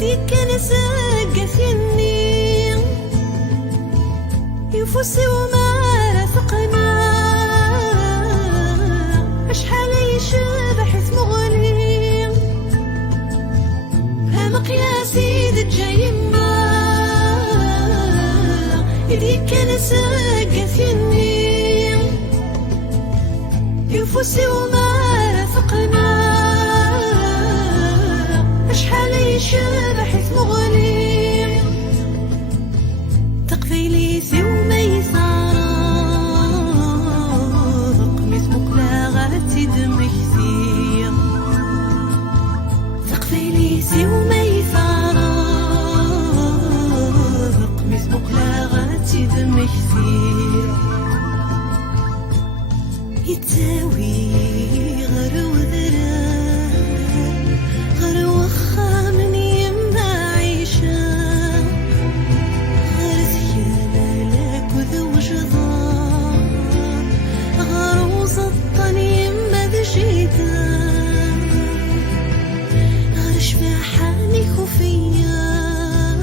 يديك نسق ثيني ينفسي وما رافقنا أشحال يشبح ثمغني مقياسي ذا جايما يديك نسق ثيني ينفسي وما رافقنا أشحال يشبح ثمغني تقفيلي وما يسارق مثمك لا غاتي دمي كثير تقفيلي وما يسارق مثمك لا غاتي دمي كثير يتساوي غير وذران غير وخا من يما عيشة غير ثيانا لك وذو جدار غير وسطن يما ذا شيطان غير شباحاني خفيان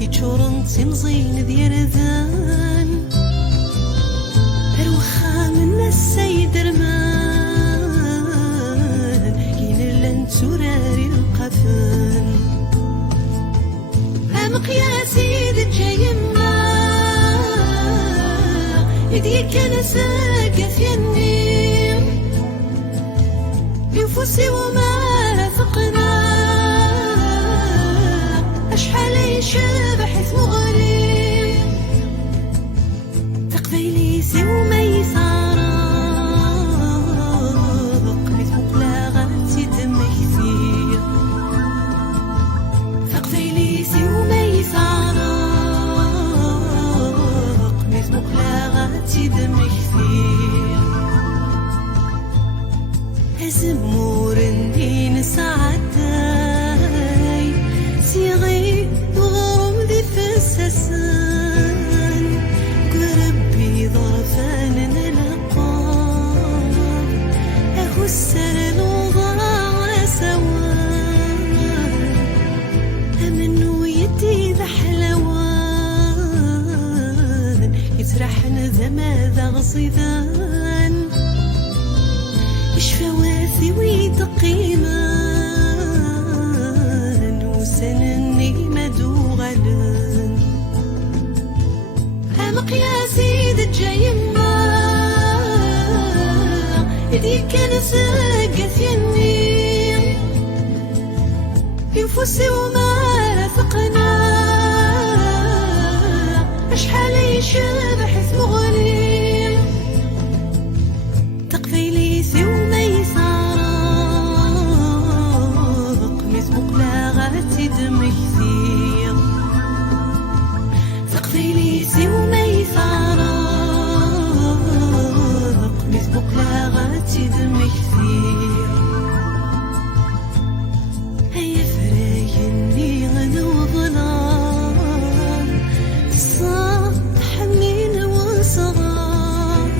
يتشورن تمزين ديال ذان أروخا من السيد رمان ينلن تراري القفن مقياسي ذا جايما يديك نسق ثيني ينفسي وما رافقنا أشحال يشبح ثمغني تقبيلي وما يسارق مثمك لا غاتي دمي كثير تقبيلي وما يسارق مثمك لا غاتي دمي كثير أزمور الدين ساعتاي سيغي وغرم ذي فسسان قربي ظرفان نلقان أهو السرن وضاع سوان أمن ويدي ذا حلوان يترحن ذا ماذا غصيدان إشفواتي ويتقيمان وسنني مدو غلان مقياسي ذا جايما يديك نسق ثيني ينفسي وما رافقنا أشحال يشبح ثمغني تقفيلي وما يسارق مثمك لا غاتي دمي كثير تقفيلي وما يسارق مثمك لا غاتي دمي كثير هيا فرايني غنى وظلام السطح منين وصغار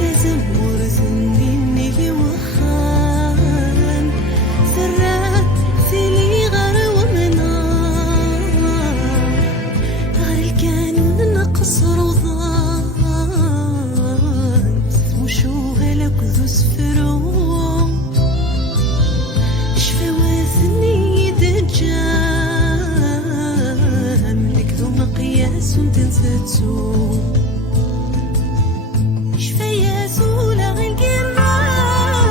تزمر زنيني وخان سرات ثلي غر ومنار غير الكانون نقصر وضان وشوها لك ذو سفرون شفواثني دجام لك ذو مقياس تنساتو شفياسو لا غير القرار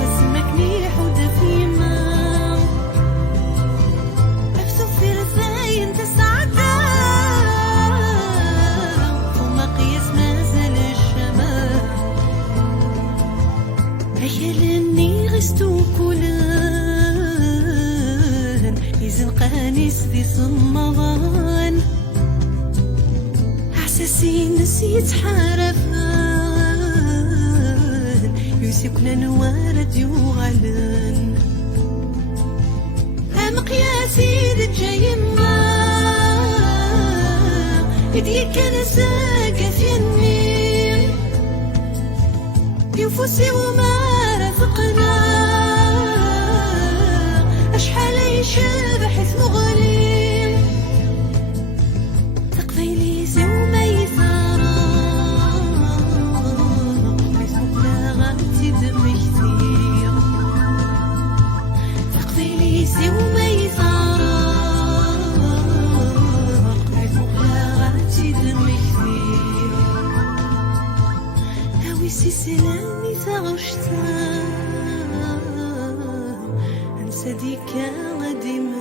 فسمك مليح ودفيمة أبسو في رثاين تسعدا ومقياس ما زال الشمال أيالني غستو كلان يزنقاني سدي صمضان أحساسي نسيت حرفان يوسكنا نوارد يوغلان مقياسي ذا جايما يديك نسق ثيني ينفسي وما رافقنا si c'est la nuit, أنسى ديك قديمة